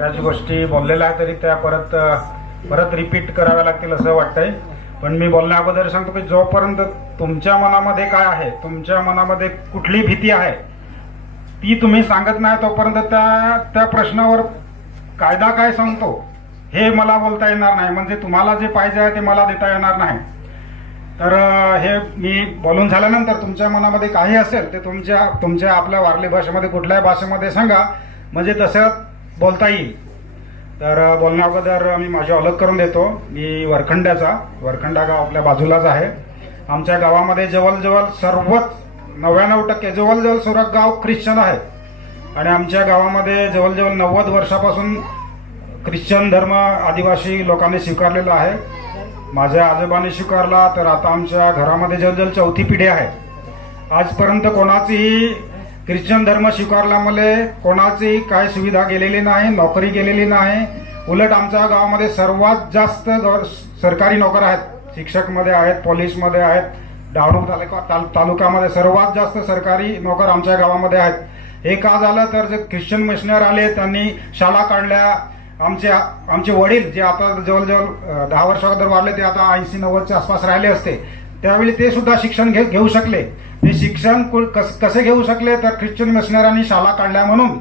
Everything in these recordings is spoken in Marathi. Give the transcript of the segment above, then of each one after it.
बऱ्याच गोष्टी बोललेल्या आहेत तरी त्या परत परत रिपीट कराव्या लागतील असं वाटतंय पण मी बोलण्या अगोदर सांगतो की जोपर्यंत तुमच्या मनामध्ये काय आहे तुमच्या मनामध्ये कुठली भीती आहे ती तुम्ही सांगत नाही तोपर्यंत त्या त्या प्रश्नावर कायदा काय सांगतो हे मला बोलता येणार नाही म्हणजे तुम्हाला जे पाहिजे आहे ते मला देता येणार नाही तर हे मी बोलून झाल्यानंतर तुमच्या मनामध्ये काही असेल ते तुमच्या तुमच्या आपल्या वारली भाषेमध्ये कुठल्याही भाषेमध्ये सांगा म्हणजे तसं बोलता येईल तर बोलण्या अगोदर मी माझी ओळख करून देतो मी वरखंड्याचा वरखंडा गाव आपल्या बाजूलाच आहे आमच्या गावामध्ये जवळजवळ सर्वच नव्याण्णव टक्के जवळजवळ सर्व गाव ख्रिश्चन आहे आणि आमच्या गावामध्ये जवळजवळ नव्वद वर्षापासून ख्रिश्चन धर्म आदिवासी लोकांनी स्वीकारलेला आहे माझ्या आजोबाने स्वीकारला तर आता आमच्या घरामध्ये जवळजवळ चौथी पिढी आहे आजपर्यंत कोणाचीही ख्रिश्चन धर्म स्वीकारला मले कोणाची काय सुविधा गेलेली नाही नोकरी गेलेली नाही उलट आमच्या गावामध्ये सर्वात जास्त सरकारी नोकर आहेत शिक्षक मध्ये आहेत मध्ये आहेत डहाणू तालुका तालुक्यामध्ये सर्वात जास्त सरकारी नोकर आमच्या गावामध्ये आहेत हे का झालं तर जे ख्रिश्चन मिशनर आले त्यांनी शाळा काढल्या आमचे आमचे वडील जे आता जवळजवळ दहा अगोदर वाढले ते आता ऐंशी नव्वदच्या आसपास राहिले असते त्यावेळी ते सुद्धा शिक्षण घे घेऊ शकले ते शिक्षण कसे घेऊ शकले तर ख्रिश्चन मिशनरांनी शाळा काढल्या म्हणून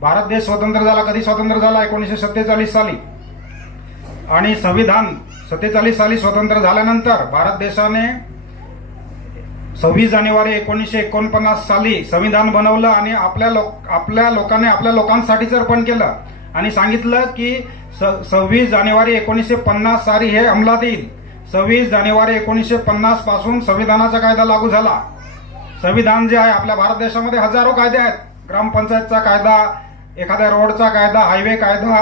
भारत देश स्वतंत्र झाला कधी स्वतंत्र झाला एकोणीसशे सत्तेचाळीस साली आणि संविधान सत्तेचाळीस साली स्वतंत्र झाल्यानंतर भारत देशाने सव्वीस जानेवारी एकोणीसशे एकोणपन्नास साली संविधान बनवलं आणि आपल्या लोक आपल्या लोकांनी आपल्या लोकांसाठीच अर्पण केलं आणि सांगितलं की सव्वीस जानेवारी एकोणीसशे पन्नास साली हे अंमलात येईल सव्वीस जानेवारी एकोणीसशे पन्नास पासून संविधानाचा कायदा लागू झाला संविधान जे आहे आपल्या भारत देशामध्ये हजारो कायदे आहेत ग्रामपंचायतचा कायदा एखाद्या रोडचा कायदा हायवे कायदा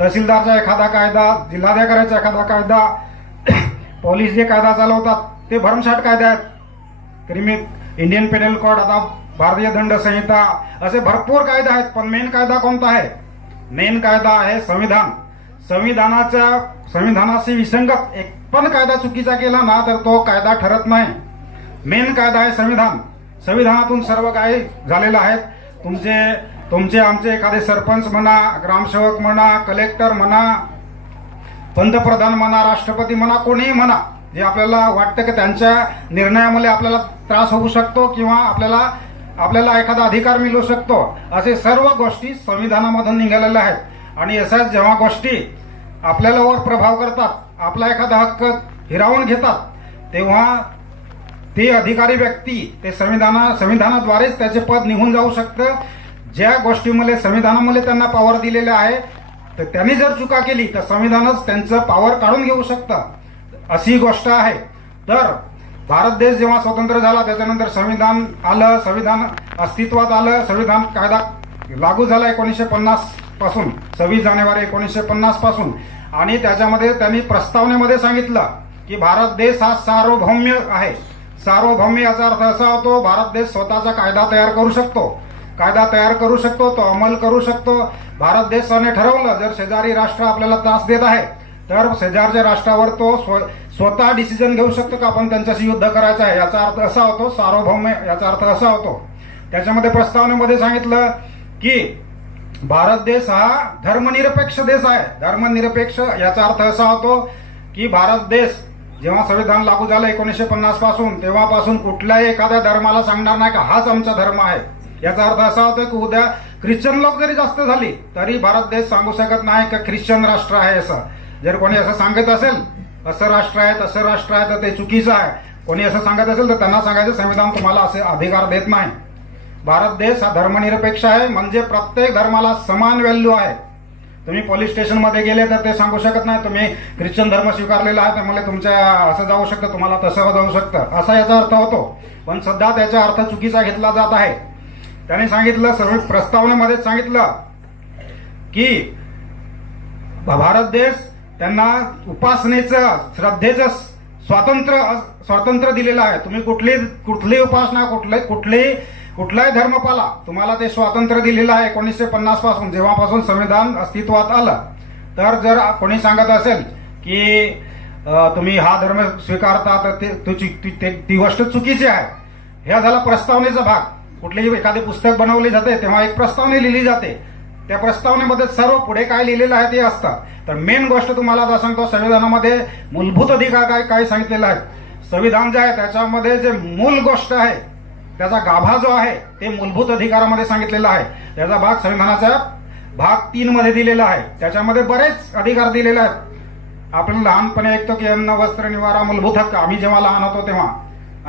तहसीलदारचा एखादा कायदा जिल्हाधिकाऱ्याचा एखादा कायदा पोलीस जे कायदा चालवतात ते भरमसाठ कायदे आहेत क्रिमी इंडियन पेनल कोड आता भारतीय दंड संहिता असे भरपूर कायदे आहेत पण मेन कायदा कोणता आहे मेन कायदा आहे संविधान संविधानाच्या संविधानाशी विसंगत एक पण कायदा चुकीचा केला ना तर तो कायदा ठरत नाही मेन कायदा आहे संविधान संविधानातून सर्व काही झालेलं आहे तुमचे तुमचे आमचे एखादे सरपंच म्हणा ग्रामसेवक म्हणा कलेक्टर म्हणा पंतप्रधान म्हणा राष्ट्रपती म्हणा कोणीही म्हणा जे आपल्याला वाटतं की त्यांच्या निर्णयामुळे आपल्याला त्रास होऊ शकतो किंवा आपल्याला आपल्याला एखादा अधिकार मिळू शकतो असे सर्व गोष्टी संविधानामधून निघालेल्या आहेत आणि अशाच जेव्हा गोष्टी आपल्याला वर प्रभाव करतात आपला एखादा हक्क हिरावून घेतात तेव्हा ते अधिकारी व्यक्ती ते संविधाना संविधानाद्वारेच त्याचे पद निघून जाऊ शकतं ज्या गोष्टीमुळे संविधानामध्ये त्यांना पॉवर दिलेले आहे तर त्यांनी जर चुका केली तर संविधानच त्यांचं पॉवर काढून घेऊ शकतं अशी गोष्ट आहे तर भारत देश जेव्हा स्वतंत्र झाला त्याच्यानंतर संविधान आलं संविधान अस्तित्वात आलं संविधान कायदा लागू झाला एकोणीसशे पन्नास पासून सव्वीस जानेवारी एकोणीसशे पन्नास पासून आणि त्याच्यामध्ये त्यांनी प्रस्तावनेमध्ये सांगितलं की भारत देश हा सार्वभौम्य आहे सार्वभौम्य याचा अर्थ असा होतो भारत देश स्वतःचा कायदा तयार करू शकतो कायदा तयार करू शकतो तो अंमल करू शकतो भारत देशाने ठरवलं जर शेजारी राष्ट्र आपल्याला त्रास देत आहे तर शेजारच्या राष्ट्रावर तो स्वतः डिसिजन घेऊ शकतो का आपण त्यांच्याशी युद्ध करायचं आहे याचा अर्थ असा होतो सार्वभौम्य याचा अर्थ असा होतो त्याच्यामध्ये प्रस्तावनेमध्ये सांगितलं की भारत देश हा धर्मनिरपेक्ष देश आहे धर्मनिरपेक्ष याचा अर्थ असा होतो की भारत देश जेव्हा संविधान लागू झालं एकोणीसशे पन्नास पासून तेव्हापासून कुठल्याही एखाद्या धर्माला सांगणार नाही का हाच आमचा धर्म आहे याचा अर्थ असा होतो की उद्या ख्रिश्चन लोक जरी जास्त झाली तरी भारत देश सांगू शकत नाही का ख्रिश्चन राष्ट्र आहे असं जर कोणी असं सांगत असेल असं राष्ट्र आहे तसं राष्ट्र आहे तर ते चुकीचं आहे कोणी असं सांगत असेल तर त्यांना सांगायचं संविधान तुम्हाला असे अधिकार देत नाही भारत देश हा धर्मनिरपेक्ष आहे म्हणजे प्रत्येक धर्माला समान व्हॅल्यू आहे तुम्ही पोलीस स्टेशनमध्ये गेले तर ते सांगू शकत नाही तुम्ही ख्रिश्चन धर्म स्वीकारलेला आहे त्यामुळे तुमच्या असं जाऊ शकतं तुम्हाला तसं जाऊ शकतं असा याचा अर्थ होतो पण सध्या त्याचा अर्थ चुकीचा घेतला जात आहे त्याने सांगितलं सर्व प्रस्तावनेमध्ये सांगितलं की भारत देश त्यांना उपासनेचं श्रद्धेचं स्वातंत्र्य स्वातंत्र्य दिलेलं आहे तुम्ही कुठली कुठली उपासना कुठले कुठली कुठलाही धर्मपाला तुम्हाला ते स्वातंत्र्य दिलेलं आहे एकोणीसशे पन्नास पासून जेव्हापासून संविधान अस्तित्वात आलं तर जर कोणी सांगत असेल की तुम्ही हा धर्म स्वीकारता तर ते ती गोष्ट चुकीची आहे ह्या झाला प्रस्तावनेचा भाग कुठलीही एखादी पुस्तक बनवली जाते तेव्हा एक प्रस्तावने लिहिली जाते त्या प्रस्तावनेमध्ये सर्व पुढे काय लिहिलेलं आहे ते असतं तर मेन गोष्ट तुम्हाला आता सांगतो संविधानामध्ये मूलभूत अधिकार काय काय सांगितलेलं आहे संविधान जे आहे त्याच्यामध्ये जे मूल गोष्ट आहे त्याचा गाभा जो आहे ते मूलभूत अधिकारामध्ये सांगितलेला आहे त्याचा भाग संविधानाचा भाग तीन मध्ये दिलेला आहे त्याच्यामध्ये बरेच अधिकार दिलेले आहेत आपण लहानपणी ऐकतो की अन्न वस्त्र निवारा मूलभूत हक्क आम्ही जेव्हा लहान होतो तेव्हा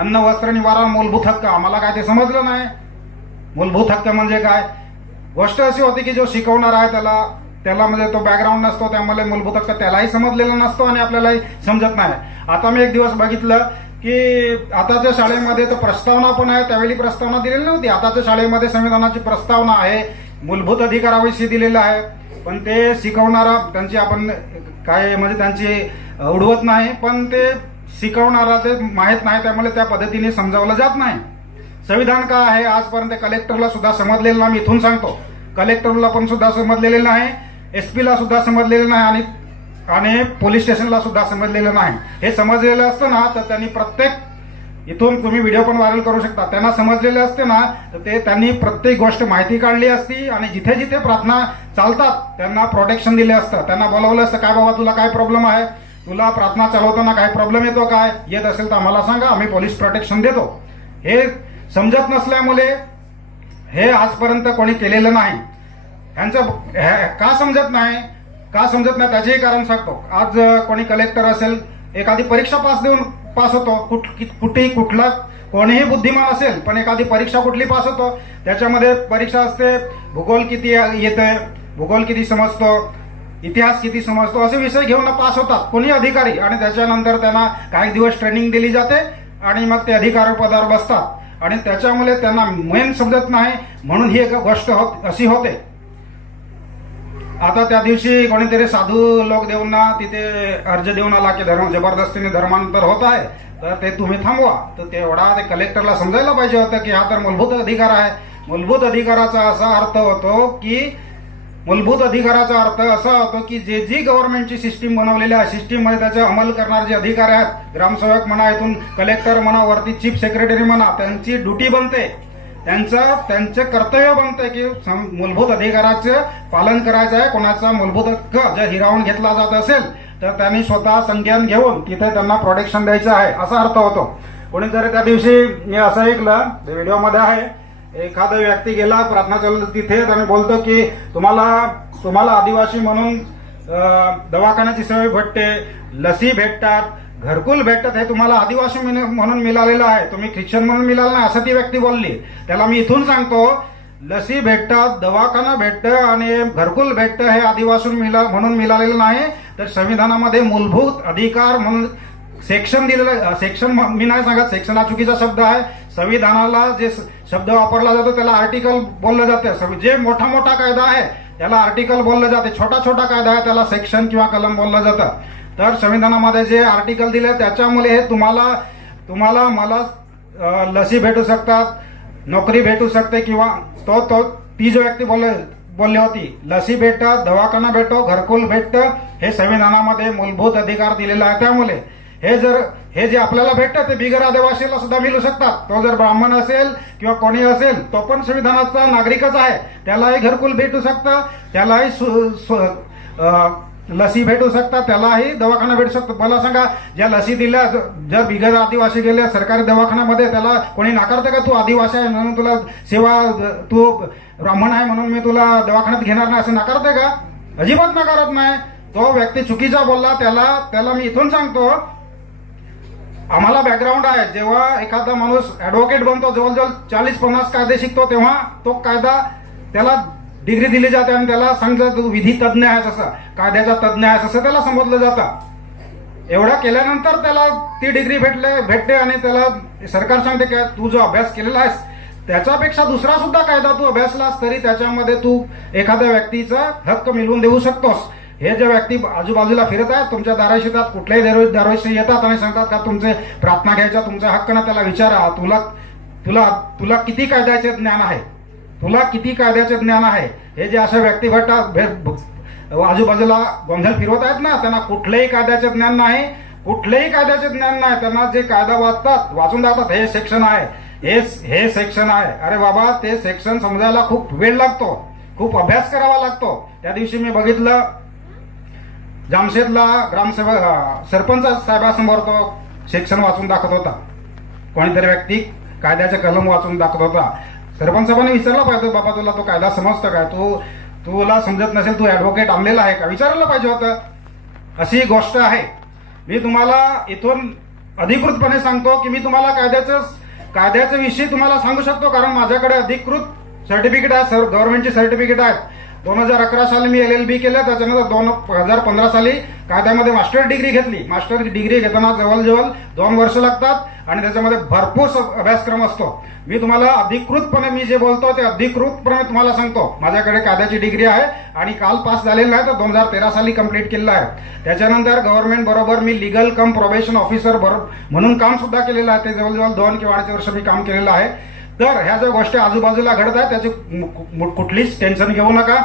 अन्न वस्त्र निवारा मूलभूत हक्क आम्हाला काय ते समजलं नाही मूलभूत हक्क म्हणजे काय गोष्ट अशी होती की जो शिकवणार आहे त्याला त्याला म्हणजे तो बॅकग्राऊंड नसतो त्यामुळे मूलभूत हक्क त्यालाही समजलेला नसतो आणि आपल्यालाही समजत नाही आता मी एक दिवस बघितलं की आताच्या शाळेमध्ये तर प्रस्तावना पण आहे त्यावेळी प्रस्तावना दिलेली नव्हती आताच्या शाळेमध्ये संविधानाची प्रस्तावना आहे मूलभूत अधिकाराविषयी दिलेलं आहे पण ते शिकवणारा त्यांची आपण काय म्हणजे त्यांची उडवत नाही पण ते शिकवणारा ते माहीत नाही त्यामुळे त्या पद्धतीने समजावलं जात नाही संविधान काय आहे आजपर्यंत कलेक्टरला सुद्धा समजलेलं नाही मी इथून सांगतो कलेक्टरला पण सुद्धा समजलेले नाही एसपीला सुद्धा समजलेलं नाही आणि आणि पोलीस स्टेशनला सुद्धा समजलेलं नाही हे समजलेलं असतं ना तर त्यांनी प्रत्येक इथून तुम्ही व्हिडिओ पण व्हायरल करू शकता त्यांना समजलेले असते ना तर ते त्यांनी प्रत्येक गोष्ट माहिती काढली असती आणि जिथे जिथे प्रार्थना चालतात त्यांना प्रोटेक्शन दिले असतं त्यांना बोलावलं असतं काय बाबा तुला काय प्रॉब्लेम आहे तुला प्रार्थना चालवताना काय प्रॉब्लेम येतो काय येत असेल तर आम्हाला सांगा आम्ही पोलीस प्रोटेक्शन देतो हे समजत नसल्यामुळे हे आजपर्यंत कोणी केलेलं नाही ह्यांचं का समजत नाही का समजत नाही त्याचेही कारण सांगतो आज कोणी कलेक्टर असेल एखादी परीक्षा पास देऊन पास होतो कुठेही कुठला कोणीही बुद्धिमान असेल पण एखादी परीक्षा कुठली पास होतो त्याच्यामध्ये परीक्षा असते भूगोल किती येते भूगोल किती समजतो इतिहास किती समजतो असे विषय घेऊन पास होतात कोणी अधिकारी आणि त्याच्यानंतर त्यांना काही दिवस ट्रेनिंग दिली जाते आणि मग ते अधिकार पदावर बसतात आणि त्याच्यामुळे त्यांना मेन समजत नाही म्हणून ही एक गोष्ट होत अशी होते आता त्या दिवशी कोणीतरी साधू लोक देऊन तिथे अर्ज देऊन आला की धर्म जबरदस्तीने धर्मांतर होत आहे तर ते तुम्ही थांबवा तर तेवढा ते कलेक्टरला समजायला पाहिजे होतं की हा तर मूलभूत अधिकार आहे मूलभूत अधिकाराचा असा अर्थ होतो की मूलभूत अधिकाराचा अर्थ असा होतो की जे जी गव्हर्नमेंटची सिस्टीम बनवलेली आहे सिस्टीममध्ये त्याचे अंमल करणारे जे अधिकार आहेत ग्रामसेवक म्हणा इथून कलेक्टर म्हणा वरती चीफ सेक्रेटरी म्हणा त्यांची ड्युटी बनते त्यांचं त्यांचं कर्तव्य बनतं की मूलभूत अधिकाराचं पालन करायचं आहे कोणाचा मूलभूत हक्क जर हिरावून घेतला जात असेल तर त्यांनी स्वतः संज्ञान घेऊन तिथे त्यांना प्रोटेक्शन द्यायचं आहे असा अर्थ होतो कोणी जरी त्या दिवशी मी असं ऐकलं व्हिडिओमध्ये आहे एखादा व्यक्ती गेला प्रार्थना चालू तिथे आणि बोलतो की तुम्हाला तुम्हाला आदिवासी म्हणून दवाखान्याची सोय भेटते लसी भेटतात घरकुल भेटत हे तुम्हाला आदिवासी म्हणून मिळालेलं आहे तुम्ही ख्रिश्चन म्हणून मिळाल नाही असं ती व्यक्ती बोलली त्याला मी इथून सांगतो लसी भेटतात दवाखाना भेटतं आणि घरकुल भेटतं हे आदिवासी मिला म्हणून मिळालेलं नाही तर संविधानामध्ये मूलभूत अधिकार म्हणून सेक्शन दिलेलं सेक्शन मी नाही सांगत सेक्शन हा चुकीचा शब्द आहे संविधानाला जे शब्द वापरला जातो त्याला आर्टिकल बोललं जातं जे मोठा मोठा कायदा आहे त्याला आर्टिकल बोललं जाते छोटा छोटा कायदा आहे त्याला सेक्शन किंवा कलम बोललं जातं तर संविधानामध्ये जे आर्टिकल दिले त्याच्यामुळे हे तुम्हाला तुम्हाला मला लसी भेटू शकतात नोकरी भेटू शकते किंवा तो तो ती जो व्यक्ती बोलले बोलली होती लसी भेटत दवाखाना भेटो घरकुल भेटतं हे संविधानामध्ये मूलभूत अधिकार दिलेला आहे त्यामुळे हे जर हे जे आपल्याला भेटतं ते बिगर आदिवासीला सुद्धा मिळू शकतात तो जर ब्राह्मण असेल किंवा कोणी असेल तो पण संविधानाचा नागरिकच आहे त्यालाही घरकुल भेटू शकतं त्यालाही लसी भेटू शकतात त्यालाही दवाखाना भेटू शकतो मला सांगा ज्या लसी दिल्या ज्या बिगर आदिवासी गेल्या सरकारी दवाखान्यामध्ये त्याला कोणी नाकारतं का तू आदिवासी आहे म्हणून तुला सेवा तू ब्राह्मण आहे म्हणून मी तुला दवाखान्यात घेणार नाही असं नाकारते का अजिबात नाकारत नाही तो व्यक्ती चुकीचा बोलला त्याला त्याला मी इथून सांगतो आम्हाला बॅकग्राऊंड आहे जेव्हा एखादा माणूस ऍडव्होकेट बनतो जवळजवळ चाळीस पन्नास कायदे शिकतो तेव्हा तो कायदा त्याला डिग्री दिली जाते आणि त्याला सांगितलं तू विधी तज्ज्ञ आहेस असं कायद्याचा तज्ज्ञ आहेस असं त्याला संबोधलं जातं एवढा केल्यानंतर त्याला ती डिग्री भेटले भेटते आणि त्याला सरकार सांगते की तू जो अभ्यास केलेला आहेस त्याच्यापेक्षा दुसरा सुद्धा कायदा तू अभ्यासलास तरी त्याच्यामध्ये तू एखाद्या व्यक्तीचा हक्क मिळवून देऊ शकतोस हे जे व्यक्ती आजूबाजूला फिरत आहेत तुमच्या दाराशी येतात कुठल्याही दारोशी येतात आणि सांगतात का तुमचे प्रार्थना घ्यायच्या तुमचा हक्क ना त्याला विचारा तुला तुला तुला किती कायद्याचे ज्ञान आहे तुला किती कायद्याचे ज्ञान आहे हे जे अशा व्यक्तिभाटा आजूबाजूला गोंधळ फिरवत आहेत ना त्यांना कुठलंही कायद्याचे ज्ञान नाही कुठलेही कायद्याचे ज्ञान नाही त्यांना जे कायदा वाचतात वाचून जातात हे सेक्शन आहे हे हे सेक्शन आहे अरे बाबा ते सेक्शन समजायला खूप वेळ लागतो खूप अभ्यास करावा लागतो त्या दिवशी मी बघितलं जामशेदला ग्रामसेवक सरपंच साहेबासमोर तो सेक्शन वाचून दाखवत होता कोणीतरी व्यक्ती कायद्याचे कलम वाचून दाखवत होता सरपंच साहेबांनी विचारला पाहिजे बाबा तुला तो कायदा समजतो काय तू तुला समजत नसेल तू ऍडव्होकेट आणलेला आहे का विचारायला पाहिजे होतं अशी गोष्ट आहे मी तुम्हाला इथून अधिकृतपणे सांगतो की मी तुम्हाला कायद्याचं कायद्याच्या विषयी तुम्हाला सांगू शकतो कारण माझ्याकडे अधिकृत सर्टिफिकेट आहे सर गव्हर्नमेंटची सर्टिफिकेट आहेत दोन हजार अकरा साली मी एल एल बी केलं त्याच्यानंतर दोन हजार पंधरा साली कायद्यामध्ये मास्टर डिग्री घेतली मास्टर डिग्री घेताना जवळजवळ दोन वर्ष लागतात आणि त्याच्यामध्ये भरपूर अभ्यासक्रम असतो मी तुम्हाला अधिकृतपणे मी जे बोलतो ते अधिकृतपणे तुम्हाला सांगतो माझ्याकडे कायद्याची डिग्री आहे आणि काल पास झालेला आहे तर दोन हजार तेरा साली कंप्लीट केलेला आहे त्याच्यानंतर गव्हर्नमेंट बरोबर मी लिगल कम प्रोबेशन ऑफिसर म्हणून काम सुद्धा केलेलं आहे ते जवळजवळ दोन किंवा अडीच वर्ष मी काम केलेलं आहे तर ह्या ज्या गोष्टी आजूबाजूला घडत आहेत त्याची कुठलीच टेन्शन घेऊ नका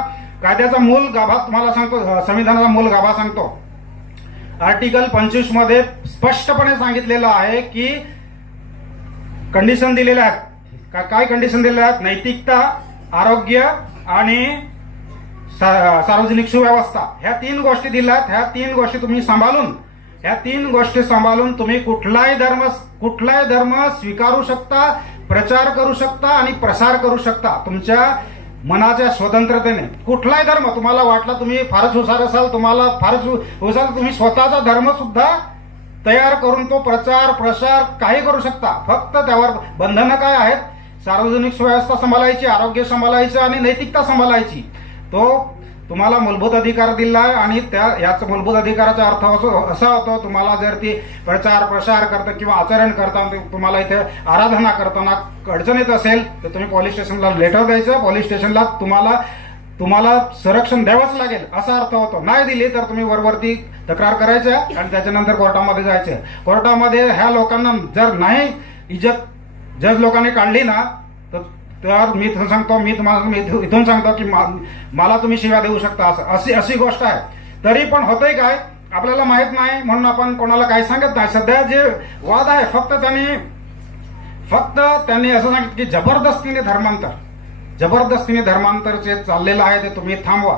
कायद्याचा मूल गाभा तुम्हाला सांगतो संविधानाचा मूल गाभा सांगतो आर्टिकल पंचवीस मध्ये स्पष्टपणे सांगितलेलं आहे की कंडिशन दिलेल्या आहेत काय कंडिशन दिलेल्या आहेत नैतिकता आरोग्य आणि सार्वजनिक सुव्यवस्था ह्या तीन गोष्टी दिल्या आहेत ह्या तीन गोष्टी तुम्ही सांभाळून ह्या तीन गोष्टी सांभाळून तुम्ही कुठलाही धर्म कुठलाही धर्म स्वीकारू शकता प्रचार करू शकता आणि प्रसार करू शकता तुमच्या मनाच्या स्वतंत्रतेने कुठलाही धर्म तुम्हाला वाटला तुम्ही फारच हुशार असाल तुम्हाला फारच हुशार तुम्ही स्वतःचा धर्म सुद्धा तयार करून तो प्रचार प्रसार काही करू शकता फक्त त्यावर बंधनं काय आहेत सार्वजनिक सुव्यवस्था सांभाळायची आरोग्य सांभाळायचं आणि नैतिकता सांभाळायची तो तुम्हाला मूलभूत अधिकार दिला आहे आणि त्या याच मूलभूत अधिकाराचा अर्थ असो असा होतो तुम्हाला जर ती प्रचार प्रसार करता किंवा आचरण करताना तुम्हाला इथे आराधना करताना अडचण येत असेल तर तुम्ही पोलीस स्टेशनला लेटर द्यायचं पोलीस स्टेशनला तुम्हाला तुम्हाला संरक्षण द्यावंच लागेल असा अर्थ होतो नाही दिली तर तुम्ही वरवरती तक्रार करायच्या आणि त्याच्यानंतर कोर्टामध्ये जायचं कोर्टामध्ये ह्या लोकांना जर नाही इज्जत जज लोकांनी काढली ना तर मी सांगतो मी तुम्हाला मी इथून सांगतो की मला तुम्ही सेवा देऊ शकता अशी अशी गोष्ट आहे तरी पण होतंय काय आपल्याला माहित नाही म्हणून आपण कोणाला काही सांगत नाही सध्या जे वाद आहे फक्त त्यांनी फक्त त्यांनी असं सांगितलं की जबरदस्तीने धर्मांतर जबरदस्तीने धर्मांतर जे चाललेलं आहे ते तुम्ही थांबवा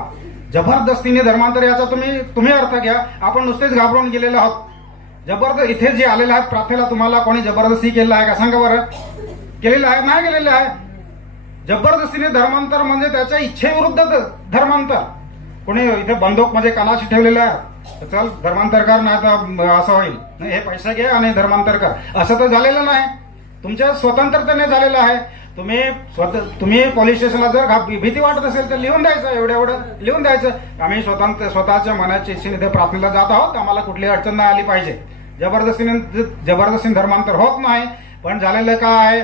जबरदस्तीने धर्मांतर याचा तुम्ही तुम्ही अर्थ घ्या आपण नुसतेच घाबरून गेलेलो आहोत जबरदस्त इथे जे आलेले आहेत प्रार्थेला तुम्हाला कोणी जबरदस्ती केलेला आहे का सांगा बरं केलेलं आहे नाही केलेलं आहे जबरदस्तीने धर्मांतर म्हणजे त्याच्या इच्छेविरुद्ध धर्मांतर कोणी इथे बंदूक म्हणजे कानाशी ठेवलेलं आहे चल धर्मांतर कर नाही तर असं होईल हे पैसे घे आणि धर्मांतर कर असं तर झालेलं नाही तुमच्या स्वतंत्रतेने झालेलं आहे तुम्ही स्वतः तुम्ही पोलीस स्टेशनला जर भीती वाटत असेल तर लिहून द्यायचं एवढं एवढं लिहून द्यायचं आम्ही स्वतंत्र स्वतःच्या मनाच्या इच्छेने ते प्रार्थनेला जात आहोत आम्हाला कुठली अडचण नाही आली पाहिजे जबरदस्तीने जबरदस्तीने धर्मांतर होत नाही पण झालेलं काय आहे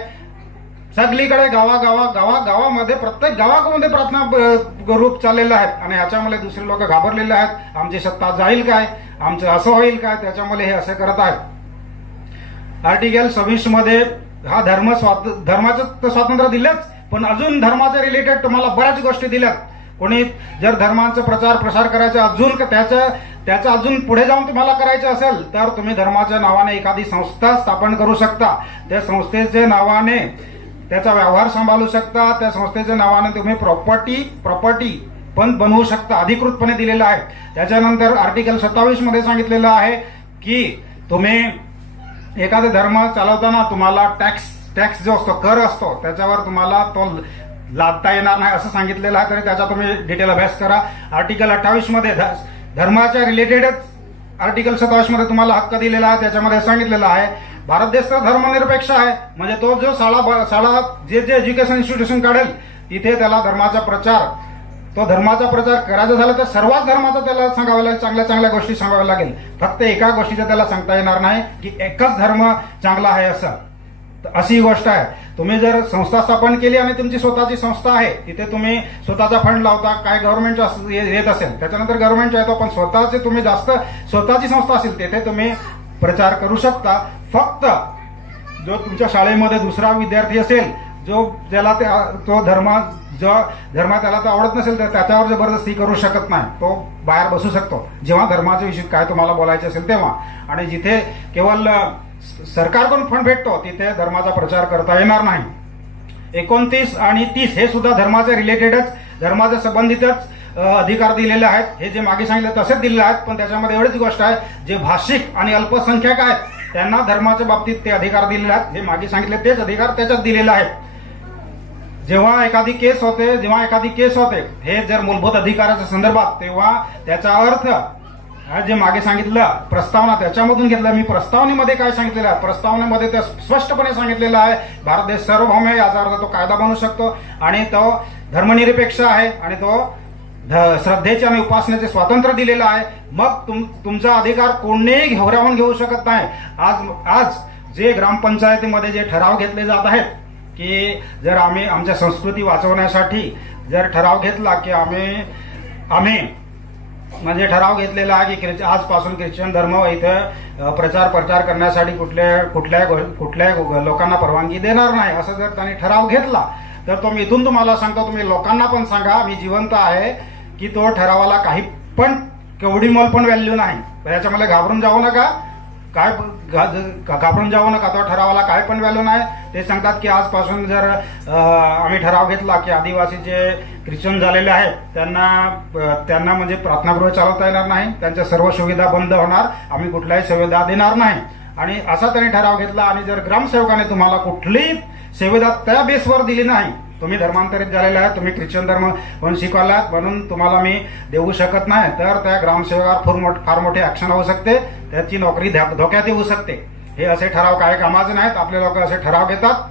सगळीकडे गावागावा गावा गावामध्ये प्रत्येक गावामध्ये प्रार्थना रूप चाललेलं आहे आणि याच्यामध्ये दुसरे लोक घाबरलेले आहेत आमची सत्ता जाईल काय आमचं असं होईल काय त्याच्यामुळे हे असे करत आहेत आर्टिकल सव्वीस मध्ये हा धर्म स्वात धर्माचं स्वातंत्र्य दिलंच पण अजून धर्माच्या रिलेटेड तुम्हाला बऱ्याच गोष्टी दिल्यात कोणी जर धर्मांचा प्रचार प्रसार करायचा अजून त्याचं त्याचा अजून पुढे जाऊन तुम्हाला करायचं असेल तर तुम्ही धर्माच्या नावाने एखादी संस्था स्थापन करू शकता त्या संस्थेच्या नावाने त्याचा व्यवहार सांभाळू शकता त्या संस्थेच्या नावाने तुम्ही प्रॉपर्टी प्रॉपर्टी पण बनवू शकता अधिकृतपणे दिलेलं आहे त्याच्यानंतर आर्टिकल सत्तावीस मध्ये सांगितलेलं आहे की तुम्ही एखादा धर्म चालवताना तुम्हाला टॅक्स टॅक्स जो असतो कर असतो त्याच्यावर तुम्हाला तो लादता येणार नाही असं सांगितलेलं आहे तरी त्याचा तुम्ही डिटेल अभ्यास करा आर्टिकल अठ्ठावीस मध्ये धर्माच्या रिलेटेडच आर्टिकल सत्तावीस मध्ये तुम्हाला हक्क दिलेला आहे त्याच्यामध्ये सांगितलेलं आहे भारत देश धर्मनिरपेक्ष आहे म्हणजे तो जो शाळा शाळा जे जे एज्युकेशन इन्स्टिट्यूशन काढेल तिथे त्याला धर्माचा प्रचार तो धर्माचा प्रचार करायचा झाला तर सर्वच धर्माचा त्याला सांगावं लागेल चांगल्या चांगल्या गोष्टी सांगाव्या लागेल फक्त एका गोष्टीचं त्याला सांगता येणार नाही की एकच धर्म चांगला आहे असं अशी गोष्ट आहे तुम्ही जर संस्था स्थापन केली आणि तुमची स्वतःची संस्था आहे तिथे तुम्ही स्वतःचा फंड लावता काय गव्हर्नमेंट येत असेल त्याच्यानंतर गव्हर्नमेंटच्या येतो पण स्वतःचे तुम्ही जास्त स्वतःची संस्था असेल तेथे तुम्ही प्रचार करू शकता फक्त जो तुमच्या शाळेमध्ये दुसरा विद्यार्थी असेल जो ज्याला ते तो धर्म जो धर्मा त्याला तो आवडत नसेल तर त्याच्यावर जबरदस्ती करू शकत नाही तो बाहेर बसू शकतो जेव्हा धर्माच्या विषयी काय तुम्हाला बोलायचं असेल तेव्हा आणि जिथे केवळ सरकारकडून फंड भेटतो तिथे धर्माचा प्रचार करता येणार नाही एकोणतीस आणि तीस हे सुद्धा धर्माच्या रिलेटेडच धर्माच्या संबंधितच अधिकार दिलेले आहेत हे जे मागे सांगितले तसेच दिलेले आहेत पण त्याच्यामध्ये एवढीच गोष्ट आहे जे भाषिक आणि अल्पसंख्याक आहेत त्यांना धर्माच्या बाबतीत ते अधिकार दिलेले आहेत हे मागे सांगितले तेच अधिकार त्याच्यात दिलेले आहेत जेव्हा एखादी केस होते जेव्हा एखादी केस होते हे जर मूलभूत अधिकाराच्या संदर्भात तेव्हा त्याचा अर्थ जे मागे सांगितलं प्रस्तावना त्याच्यामधून घेतला मी प्रस्तावनेमध्ये काय सांगितलेलं आहे प्रस्तावनेमध्ये त्या स्पष्टपणे सांगितलेलं आहे भारत देश सार्वभौम आहे याचा अर्थ तो कायदा बनू शकतो आणि तो धर्मनिरपेक्ष आहे आणि तो श्रद्धेचे आणि उपासनेचे स्वातंत्र्य दिलेलं आहे मग तुम तुमचा अधिकार कोणीही घेवऱ्यावून घेऊ शकत नाही आज आज जे ग्रामपंचायतीमध्ये जे ठराव घेतले जात आहेत की जर आम्ही आमच्या संस्कृती वाचवण्यासाठी जर ठराव घेतला की आम्ही आम्ही म्हणजे ठराव घेतलेला आहे की आजपासून ख्रिश्चन धर्म इथं प्रचार प्रचार करण्यासाठी कुठल्या कुठल्याही कुठल्याही लोकांना परवानगी देणार नाही असं जर त्यांनी ठराव घेतला तर तो मी इथून तुम्हाला सांगतो तुम्ही लोकांना पण सांगा मी जिवंत आहे की तो ठरावाला काही पण केवढी मॉल पण व्हॅल्यू नाही याच्यामध्ये घाबरून जाऊ नका काय घाबरून जाऊ नका तो ठरावाला काय पण व्हॅल्यू नाही ते सांगतात की आजपासून जर आम्ही ठराव घेतला की आदिवासी जे ख्रिश्चन झालेले आहेत त्यांना त्यांना म्हणजे प्रार्थनागृह चालवता येणार नाही त्यांच्या सर्व सुविधा बंद होणार आम्ही कुठल्याही सुविधा देणार नाही आणि असा त्यांनी ठराव घेतला आणि जर ग्रामसेवकाने तुम्हाला कुठलीही सुविधा त्या बेसवर दिली नाही तुम्ही धर्मांतरित झालेले आहात तुम्ही ख्रिश्चन धर्म पण शिकवलात म्हणून तुम्हाला मी देऊ शकत नाही तर त्या ग्रामसेवकावर फार फार मोठे ऍक्शन होऊ शकते त्याची नोकरी धोक्यात येऊ शकते हे असे ठराव काय कामाचे नाहीत आपले लोक असे ठराव घेतात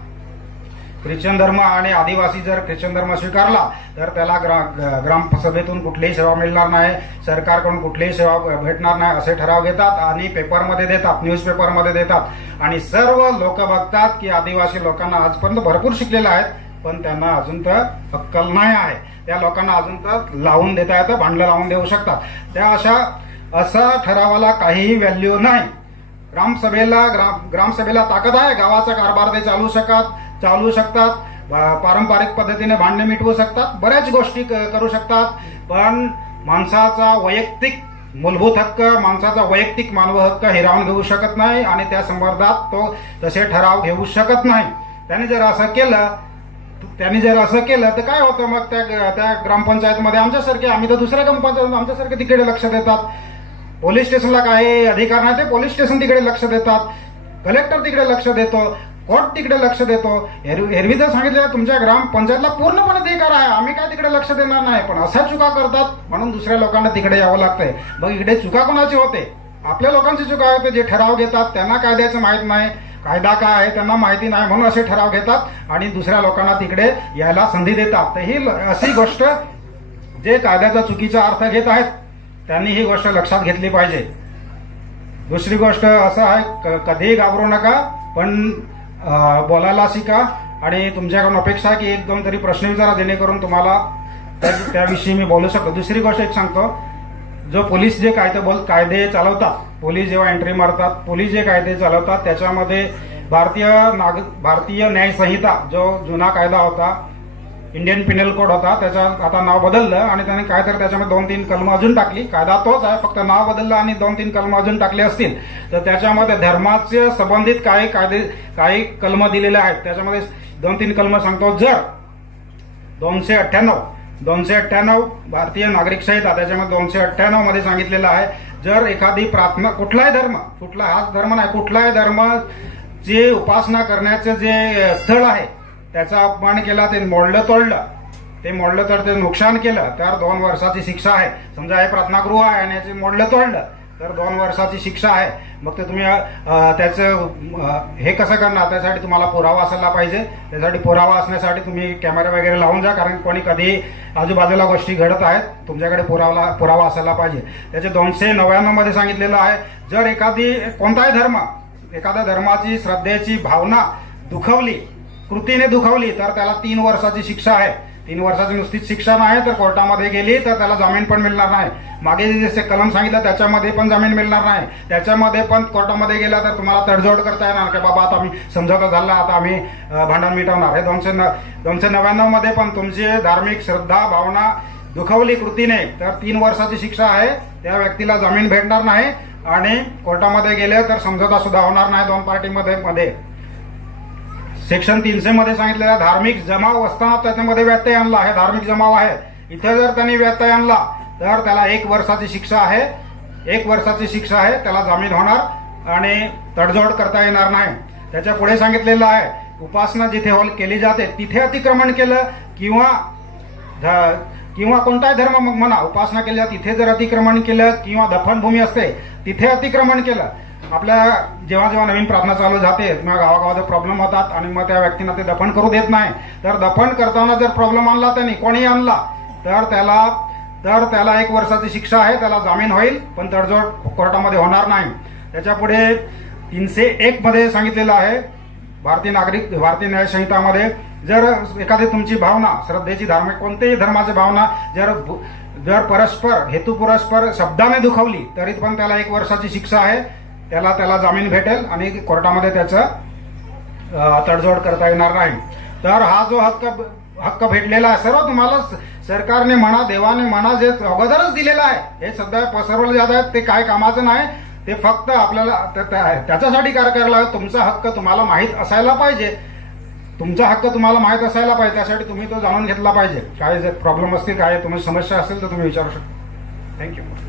ख्रिश्चन धर्म आणि आदिवासी जर ख्रिश्चन धर्म स्वीकारला तर त्याला ग्रा ग्रामसभेतून कुठलीही सेवा मिळणार नाही सरकारकडून कुठलीही सेवा भेटणार नाही असे ठराव घेतात आणि पेपरमध्ये देतात न्यूजपेपरमध्ये देतात आणि सर्व लोक बघतात की आदिवासी लोकांना आजपर्यंत भरपूर शिकलेले आहेत पण त्यांना अजून तर हक्कल नाही आहे त्या लोकांना अजून तर लावून देता येतं भांडलं लावून देऊ शकतात त्या अशा असा ठरावाला काहीही व्हॅल्यू नाही ग्रामसभेला ग्राम ग्रामसभेला ताकद आहे गावाचा कारभार ते चालू शकतात चालू शकतात पारंपरिक पद्धतीने भांडणे मिटवू शकतात बऱ्याच गोष्टी करू शकतात पण माणसाचा वैयक्तिक मूलभूत हक्क माणसाचा वैयक्तिक मानव हक्क हिरावून घेऊ शकत नाही आणि त्या संदर्भात तो तसे ठराव घेऊ शकत नाही त्याने जर असं केलं त्यांनी जर असं केलं तर काय होतं मग त्या त्या ग्रामपंचायतमध्ये आमच्यासारखे आम्ही तर दुसऱ्या ग्रामपंचायत आमच्यासारखे तिकडे लक्ष देतात पोलीस स्टेशनला काय अधिकार नाही ते पोलीस स्टेशन तिकडे लक्ष देतात कलेक्टर तिकडे लक्ष देतो कोर्ट तिकडे लक्ष देतो एरवी जर सांगितलं तुमच्या ग्रामपंचायतला पूर्णपणे अधिकार आहे आम्ही काय तिकडे लक्ष देणार नाही पण अशा चुका करतात म्हणून दुसऱ्या लोकांना तिकडे यावं लागतंय मग इकडे चुका कोणाची होते आपल्या लोकांची चुका होते जे ठराव घेतात त्यांना काय द्यायचं माहीत नाही कायदा काय आहे त्यांना माहिती नाही म्हणून असे ठराव घेतात आणि दुसऱ्या लोकांना तिकडे यायला संधी देतात तर ही अशी गोष्ट जे कायद्याचा चुकीचा अर्थ घेत आहेत त्यांनी ही गोष्ट लक्षात घेतली पाहिजे दुसरी गोष्ट असं आहे कधीही घाबरू नका पण बोलायला शिका आणि तुमच्याकडून अपेक्षा आहे की एक दोन तरी प्रश्न विचारा जेणेकरून तुम्हाला त्याविषयी मी बोलू शकतो दुसरी गोष्ट एक सांगतो जो पोलीस जे कायदे बोल कायदे चालवतात पोलीस जेव्हा एंट्री मारतात पोलीस जे कायदे चालवतात त्याच्यामध्ये भारतीय नाग भारतीय न्यायसंहिता जो जुना कायदा होता इंडियन पिनल कोड होता त्याचा आता नाव बदललं आणि त्याने काय तर त्याच्यामध्ये दोन तीन कलम अजून टाकली कायदा तोच आहे फक्त नाव बदललं आणि दोन तीन कलम अजून टाकले असतील तर त्याच्यामध्ये धर्माचे संबंधित काही कायदे काही कलम दिलेले आहेत त्याच्यामध्ये दोन तीन कलम सांगतो जर दोनशे अठ्ठ्याण्णव दोनशे अठ्ठ्याण्णव भारतीय नागरिक संहिता त्याच्यामध्ये दोनशे अठ्ठ्याण्णव मध्ये सांगितलेलं आहे जर एखादी प्रार्थना कुठलाही धर्म कुठला हाच धर्म नाही कुठलाही धर्म जे उपासना करण्याचं जे स्थळ आहे त्याचा अपमान केला ते मोडलं तोडलं ते मोडलं तर ते नुकसान केलं तर दोन वर्षाची शिक्षा आहे समजा हे प्रार्थनागृह आहे आणि याचे मोडलं तोडलं तर दोन वर्षाची शिक्षा आहे मग ते तुम्ही त्याचं हे कसं करणार त्यासाठी तुम्हाला पुरावा असायला पाहिजे त्यासाठी पुरावा असण्यासाठी तुम्ही कॅमेरा वगैरे लावून जा कारण कोणी कधी आजूबाजूला गोष्टी घडत आहेत तुमच्याकडे पुरावा पुरावा असायला पाहिजे त्याचे दोनशे नव्याण्णवमध्ये सांगितलेलं आहे जर एखादी कोणताही धर्म एखाद्या धर्माची श्रद्धेची भावना दुखवली कृतीने दुखवली तर त्याला तीन वर्षाची शिक्षा आहे तीन वर्षाची नुसतीच शिक्षा नाही तर कोर्टामध्ये गेली तर त्याला जामीन पण मिळणार नाही मागे जसे कलम सांगितलं त्याच्यामध्ये पण जामीन मिळणार नाही त्याच्यामध्ये पण कोर्टामध्ये गेला तर तुम्हाला तडजोड करता येणार की बाबा आता आम्ही समजवता झाला आता आम्ही भांडण मिटवणार हे दोनशे न दोनशे मध्ये पण तुमची धार्मिक श्रद्धा भावना दुखवली कृतीने तर तीन वर्षाची शिक्षा आहे त्या व्यक्तीला जामीन भेटणार नाही आणि कोर्टामध्ये गेले तर समजता सुद्धा होणार नाही दोन पार्टीमध्ये मध्ये सेक्शन तीनशे मध्ये सांगितलेला धार्मिक जमाव असताना त्याच्यामध्ये व्यत्यय आणला हे धार्मिक जमाव आहे इथे जर त्यांनी व्यत्यय आणला तर त्याला एक वर्षाची शिक्षा आहे एक वर्षाची शिक्षा आहे त्याला जामीन होणार आणि तडजोड करता येणार नाही त्याच्या पुढे सांगितलेलं आहे उपासना जिथे हॉल हो- केली जाते तिथे अतिक्रमण केलं किंवा किंवा कोणताही धर्म म्हणा उपासना केली जाते तिथे जर अतिक्रमण केलं किंवा दफनभूमी असते तिथे अतिक्रमण केलं आपल्या जेव्हा जेव्हा नवीन प्रार्थना चालू जाते तेव्हा गावागावात प्रॉब्लेम होतात आणि मग त्या व्यक्तींना ते दफन करू देत नाही तर दफन करताना जर प्रॉब्लेम आणला त्यांनी कोणी आणला तर त्याला तर त्याला एक वर्षाची शिक्षा आहे त्याला जामीन होईल पण तडजोड कोर्टामध्ये होणार नाही त्याच्यापुढे तीनशे एक मध्ये सांगितलेलं आहे भारतीय नागरिक भारतीय न्याय जर एखादी तुमची भावना श्रद्धेची धार्मिक कोणत्याही धर्माची भावना जर जर परस्पर हेतुपुरस्पर शब्दाने दुखावली तरी पण त्याला एक वर्षाची शिक्षा आहे त्याला त्याला जामीन भेटेल आणि कोर्टामध्ये त्याचं तडजोड करता येणार नाही तर हा जो हक्क हक्क भेटलेला आहे सर्व तुम्हाला सरकारने म्हणा देवाने म्हणा जे अगोदरच दिलेलं आहे हे सध्या पसरवलं जात आहेत ते काय कामाचं नाही ते फक्त आपल्याला त्याच्यासाठी काय करायला तुमचा हक्क तुम्हाला माहीत असायला पाहिजे तुमचा हक्क तुम्हाला माहीत असायला पाहिजे त्यासाठी तुम्ही तो जाणून घेतला पाहिजे काय प्रॉब्लेम असतील काय तुम्ही समस्या असेल तर तुम्ही विचारू शकता थँक्यू